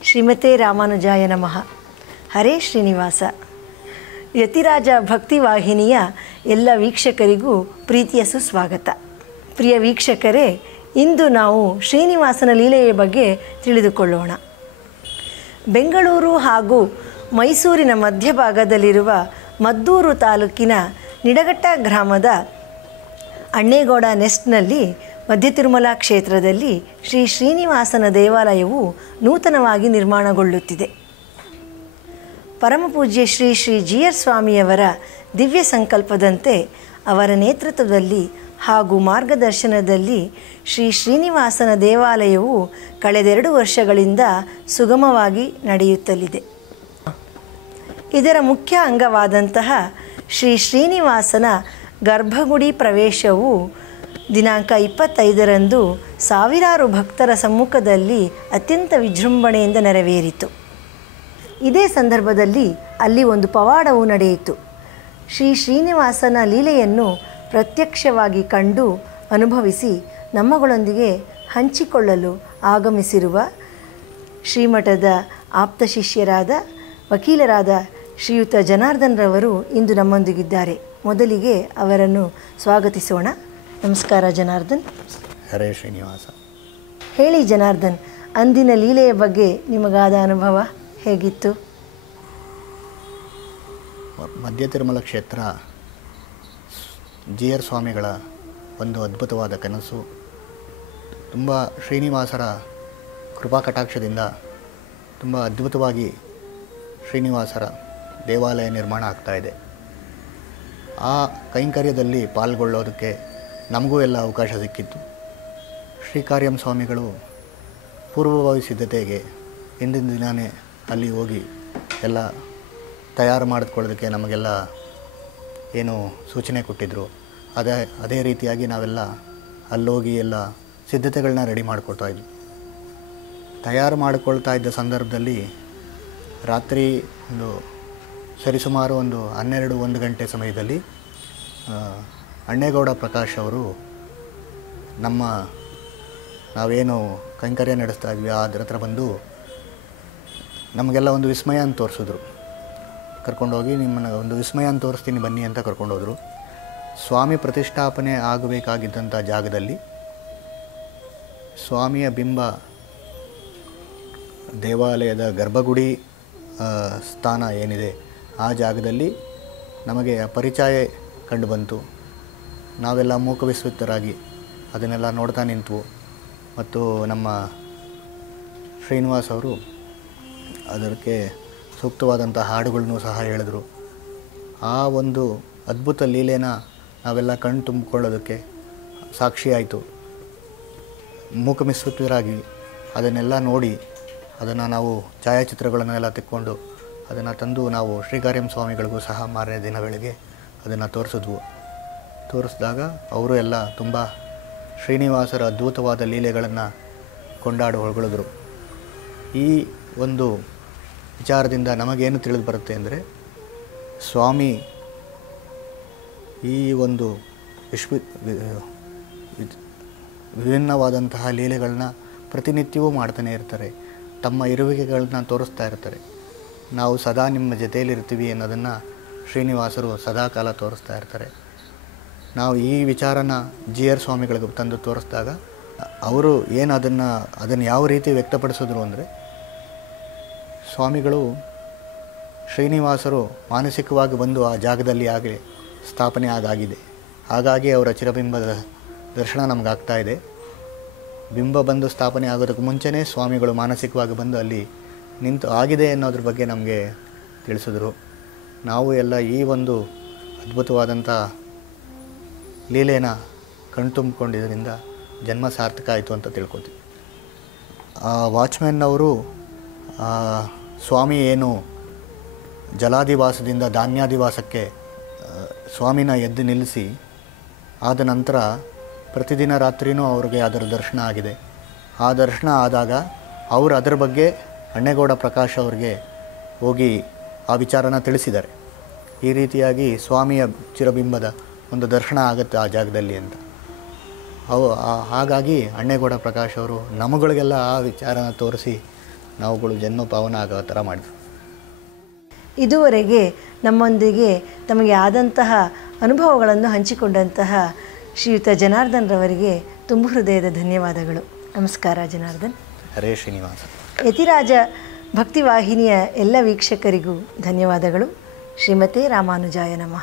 ಶ್ರೀಮತೆ ರಾಮಾನುಜಾಯ ನಮಃ. ಹರೇ ಶ್ರೀನಿವಾಸ. ಯತಿರಾಜ ಭಕ್ತಿವಾಹಿನಿಯ ಎಲ್ಲ ವೀಕ್ಷಕರಿಗೂ ಪ್ರೀತಿಯ ಸುಸ್ವಾಗತ. ಪ್ರಿಯ ವೀಕ್ಷಕರೇ, ಇಂದು ನಾವು ಶ್ರೀನಿವಾಸನ ಲೀಲೆಯ ಬಗ್ಗೆ ತಿಳಿದುಕೊಳ್ಳೋಣ. ಬೆಂಗಳೂರು ಹಾಗೂ ಮೈಸೂರಿನ ಮಧ್ಯಭಾಗದಲ್ಲಿರುವ ಮದ್ದೂರು ತಾಲೂಕಿನ ನಿಡಘಟ್ಟ ಗ್ರಾಮದ ಅಣ್ಣೇಗೌಡ ನೆಸ್ಟ್ನಲ್ಲಿ ಮಧ್ಯ ತಿರುಮಲ ಕ್ಷೇತ್ರದಲ್ಲಿ ಶ್ರೀ ಶ್ರೀನಿವಾಸನ ದೇವಾಲಯವು ನೂತನವಾಗಿ ನಿರ್ಮಾಣಗೊಳ್ಳುತ್ತಿದೆ. ಪರಮಪೂಜ್ಯ ಶ್ರೀ ಶ್ರೀ ಜಿ.ಆರ್. ಸ್ವಾಮಿಯವರ ದಿವ್ಯ ಸಂಕಲ್ಪದಂತೆ ಅವರ ನೇತೃತ್ವದಲ್ಲಿ ಹಾಗೂ ಮಾರ್ಗದರ್ಶನದಲ್ಲಿ ಶ್ರೀ ಶ್ರೀನಿವಾಸನ ದೇವಾಲಯವು ಕಳೆದ 2 ವರ್ಷಗಳಿಂದ ಸುಗಮವಾಗಿ ನಡೆಯುತ್ತಲಿದೆ. ಇದರ ಮುಖ್ಯ ಅಂಗವಾದಂತಹ ಶ್ರೀ ಶ್ರೀನಿವಾಸನ ಗರ್ಭಗುಡಿ ಪ್ರವೇಶವು ದಿನಾಂಕ 25ರಂದು ಸಾವಿರಾರು ಭಕ್ತರ ಸಮ್ಮುಖದಲ್ಲಿ ಅತ್ಯಂತ ವಿಜೃಂಭಣೆಯಿಂದ ನೆರವೇರಿತು. ಇದೇ ಸಂದರ್ಭದಲ್ಲಿ ಅಲ್ಲಿ ಒಂದು ಪವಾಡವು ನಡೆಯಿತು. ಶ್ರೀ ಶ್ರೀನಿವಾಸನ ಲೀಲೆಯನ್ನು ಪ್ರತ್ಯಕ್ಷವಾಗಿ ಕಂಡು ಅನುಭವಿಸಿ ನಮ್ಮಗಳೊಂದಿಗೆ ಹಂಚಿಕೊಳ್ಳಲು ಆಗಮಿಸಿರುವ ಶ್ರೀಮಠದ ಆಪ್ತ ಶಿಷ್ಯರಾದ ವಕೀಲರಾದ ಶ್ರೀಯುತ ಜನಾರ್ದನ್ರವರು ಇಂದು ನಮ್ಮೊಂದಿಗಿದ್ದಾರೆ. ಮೊದಲಿಗೆ ಅವರನ್ನು ಸ್ವಾಗತಿಸೋಣ. ನಮಸ್ಕಾರ ಜನಾರ್ದನ್. ಹರೇ ಶ್ರೀನಿವಾಸ. ಹೇಳಿ ಜನಾರ್ದನ್, ಅಂದಿನ ಲೀಲೆಯ ಬಗ್ಗೆ ನಿಮಗಾದ ಅನುಭವ ಹೇಗಿತ್ತು? ಮಧ್ಯ ತಿರುಮಲ ಕ್ಷೇತ್ರ ಜಿ.ಆರ್. ಸ್ವಾಮಿಗಳ ಒಂದು ಅದ್ಭುತವಾದ ಕನಸು. ತುಂಬ ಶ್ರೀನಿವಾಸರ ಕೃಪಾ ಕಟಾಕ್ಷದಿಂದ ತುಂಬ ಅದ್ಭುತವಾಗಿ ಶ್ರೀನಿವಾಸರ ದೇವಾಲಯ ನಿರ್ಮಾಣ ಆಗ್ತಾಯಿದೆ. ಆ ಕೈಂಕರ್ಯದಲ್ಲಿ ಪಾಲ್ಗೊಳ್ಳೋದಕ್ಕೆ ನಮಗೂ ಎಲ್ಲ ಅವಕಾಶ ಸಿಕ್ಕಿತ್ತು. ಶ್ರೀಕಾರ್ಯಂ ಸ್ವಾಮಿಗಳು ಪೂರ್ವಭಾವಿ ಸಿದ್ಧತೆಗೆ ಹಿಂದಿನ ದಿನವೇ ಅಲ್ಲಿ ಹೋಗಿ ಎಲ್ಲ ತಯಾರು ಮಾಡಿಕೊಳ್ಳೋದಕ್ಕೆ ನಮಗೆಲ್ಲ ಏನು ಸೂಚನೆ ಕೊಟ್ಟಿದ್ದರು, ಅದೇ ರೀತಿಯಾಗಿ ನಾವೆಲ್ಲ ಅಲ್ಲೋಗಿ ಎಲ್ಲ ಸಿದ್ಧತೆಗಳನ್ನ ರೆಡಿ ಮಾಡಿಕೊಳ್ತಾಯಿದ್ವಿ. ತಯಾರು ಮಾಡಿಕೊಳ್ತಾ ಇದ್ದ ಸಂದರ್ಭದಲ್ಲಿ ರಾತ್ರಿ ಸರಿಸುಮಾರು 12-1 ಗಂಟೆ ಸಮಯದಲ್ಲಿ ಅಣ್ಣೇಗೌಡ ಪ್ರಕಾಶ್ ಅವರು ನಾವೇನು ಕೈಂಕರ್ಯ ನಡೆಸ್ತಾ ಇದ್ವಿ ಅದರ ಹತ್ರ ಬಂದು ನಮಗೆಲ್ಲ ಒಂದು ವಿಸ್ಮಯ ಅಂತ ತೋರಿಸಿದ್ರು. ಕರ್ಕೊಂಡೋಗಿ ನಿಮ್ಮನ್ನು ಒಂದು ವಿಸ್ಮಯ ಅಂತ ತೋರಿಸ್ತೀನಿ ಬನ್ನಿ ಅಂತ ಕರ್ಕೊಂಡೋದ್ರು. ಸ್ವಾಮಿ ಪ್ರತಿಷ್ಠಾಪನೆ ಆಗಬೇಕಾಗಿದ್ದಂಥ ಜಾಗದಲ್ಲಿ ಸ್ವಾಮಿಯ ಬಿಂಬ ದೇವಾಲಯದ ಗರ್ಭಗುಡಿ ಸ್ಥಾನ ಏನಿದೆ ಆ ಜಾಗದಲ್ಲಿ ನಮಗೆ ಪರಿಚಯ ಕಂಡುಬಂತು. ನಾವೆಲ್ಲ ಮೂಕವಿಸ್ವಿತರಾಗಿ ಅದನ್ನೆಲ್ಲ ನೋಡ್ತಾ ನಿಂತವು. ಮತ್ತು ನಮ್ಮ ಶ್ರೀನಿವಾಸ್ ಅವರು ಅದಕ್ಕೆ ಸೂಕ್ತವಾದಂಥ ಹಾಡುಗಳನ್ನು ಸಹ ಹೇಳಿದ್ರು. ಆ ಒಂದು ಅದ್ಭುತ ಲೀಲೆನ ನಾವೆಲ್ಲ ಕಣ್ಣು ತುಂಬಿಕೊಳ್ಳೋದಕ್ಕೆ ಸಾಕ್ಷಿಯಾಯಿತು. ಮೂಕವಿಸ್ವಿತರಾಗಿ ಅದನ್ನೆಲ್ಲ ನೋಡಿ ಅದನ್ನು ನಾವು ಛಾಯಾಚಿತ್ರಗಳನ್ನೆಲ್ಲ ತೆಕ್ಕೊಂಡು ಅದನ್ನು ತಂದು ನಾವು ಶ್ರೀಕಾರ್ಯಂ ಸ್ವಾಮಿಗಳಿಗೂ ಸಹ ಮಾರನೇ ದಿನಗಳಿಗೆ ಅದನ್ನು ತೋರಿಸಿದಾಗ ಅವರು ಎಲ್ಲ ತುಂಬ ಶ್ರೀನಿವಾಸರ ಅದ್ಭುತವಾದ ಲೀಲೆಗಳನ್ನು ಹೊಗಳಿದ್ರು. ಈ ಒಂದು ವಿಚಾರದಿಂದ ನಮಗೇನು ತಿಳಿದು ಬರುತ್ತೆ ಅಂದರೆ, ಸ್ವಾಮಿ ಈ ಒಂದು ವಿಭಿನ್ನವಾದಂತಹ ಲೀಲೆಗಳನ್ನ ಪ್ರತಿನಿತ್ಯವೂ ಮಾಡ್ತಾನೆ ಇರ್ತಾರೆ. ತಮ್ಮ ಇರುವಿಕೆಗಳನ್ನ ತೋರಿಸ್ತಾ ಇರ್ತಾರೆ. ನಾವು ಸದಾ ನಿಮ್ಮ ಜೊತೆಯಲ್ಲಿರ್ತೀವಿ ಅನ್ನೋದನ್ನು ಶ್ರೀನಿವಾಸರು ಸದಾಕಾಲ ತೋರಿಸ್ತಾ ಇರ್ತಾರೆ. ನಾವು ಈ ವಿಚಾರನ ಜಿ.ಆರ್. ಸ್ವಾಮಿಗಳಿಗೆ ತಂದು ತೋರಿಸಿದಾಗ ಅವರು ಏನು ಅದನ್ನು ಯಾವ ರೀತಿ ವ್ಯಕ್ತಪಡಿಸಿದ್ರು ಅಂದರೆ, ಸ್ವಾಮಿಗಳು ಶ್ರೀನಿವಾಸರು ಮಾನಸಿಕವಾಗಿ ಬಂದು ಆ ಜಾಗದಲ್ಲಿ ಆಗಲಿ ಸ್ಥಾಪನೆ ಆಗಿದೆ. ಹಾಗಾಗಿ ಅವರ ಚಿರಬಿಂಬದ ದರ್ಶನ ನಮಗಾಗ್ತಾ ಇದೆ. ಬಿಂಬ ಬಂದು ಸ್ಥಾಪನೆ ಆಗೋದಕ್ಕೆ ಮುಂಚೆನೇ ಸ್ವಾಮಿಗಳು ಮಾನಸಿಕವಾಗಿ ಬಂದು ಅಲ್ಲಿ ನಿಂತು ಆಗಿದೆ ಅನ್ನೋದ್ರ ಬಗ್ಗೆ ನಮಗೆ ತಿಳಿಸಿದ್ರು. ನಾವು ಎಲ್ಲ ಈ ಒಂದು ಅದ್ಭುತವಾದಂಥ ಲೀಲೆನ ಕಣ್ತುಂಬಿಕೊಂಡಿದ್ದರಿಂದ ಜನ್ಮ ಸಾರ್ಥಕ ಆಯಿತು ಅಂತ ತಿಳ್ಕೊತೀವಿ. ವಾಚ್ಮ್ಯಾನ್ ಅವರು ಸ್ವಾಮಿ ಏನು ಜಲಾದಿವಾಸದಿಂದ ಧಾನ್ಯಾದಿವಾಸಕ್ಕೆ ಸ್ವಾಮಿನ ಎದ್ದು ನಿಲ್ಲಿಸಿ ಆದ ನಂತರ ಪ್ರತಿದಿನ ರಾತ್ರಿಯೂ ಅವ್ರಿಗೆ ಅದರ ದರ್ಶನ ಆಗಿದೆ. ಆ ದರ್ಶನ ಆದಾಗ ಅವರು ಅದರ ಬಗ್ಗೆ ಅಣ್ಣೇಗೌಡ ಪ್ರಕಾಶ್ ಅವರಿಗೆ ಹೋಗಿ ಆ ವಿಚಾರನ ತಿಳಿಸಿದ್ದಾರೆ. ಈ ರೀತಿಯಾಗಿ ಸ್ವಾಮಿಯ ಚಿರಬಿಂಬದ ಒಂದು ದರ್ಶನ ಆಗುತ್ತೆ ಆ ಜಾಗದಲ್ಲಿ ಅಂತ. ಹಾಗಾಗಿ ಅಣ್ಣೇಗೌಡ ಪ್ರಕಾಶ್ ಅವರು ನಮ್ಮಗಳಿಗೆಲ್ಲ ಆ ವಿಚಾರನ ತೋರಿಸಿ ನಾವುಗಳು ಜನ್ಮ ಪಾವನ ಆಗೋ ಥರ ಮಾಡಿದ್ರು. ಇದುವರೆಗೆ ನಮ್ಮೊಂದಿಗೆ ತಮಗೆ ಆದಂತಹ ಅನುಭವಗಳನ್ನು ಹಂಚಿಕೊಂಡಂತಹ ಶ್ರೀಯುತ ಜನಾರ್ದನ್ ರವರಿಗೆ ತುಂಬ ಹೃದಯದ ಧನ್ಯವಾದಗಳು. ನಮಸ್ಕಾರ ಜನಾರ್ದನ್. ಹರೇ ಶ್ರೀನಿವಾಸ. ಯತಿರಾಜ ಭಕ್ತಿವಾಹಿನಿಯ ಎಲ್ಲ ವೀಕ್ಷಕರಿಗೂ ಧನ್ಯವಾದಗಳು. ಶ್ರೀಮತೆ ರಾಮಾನುಜಾಯ ನಮಃ.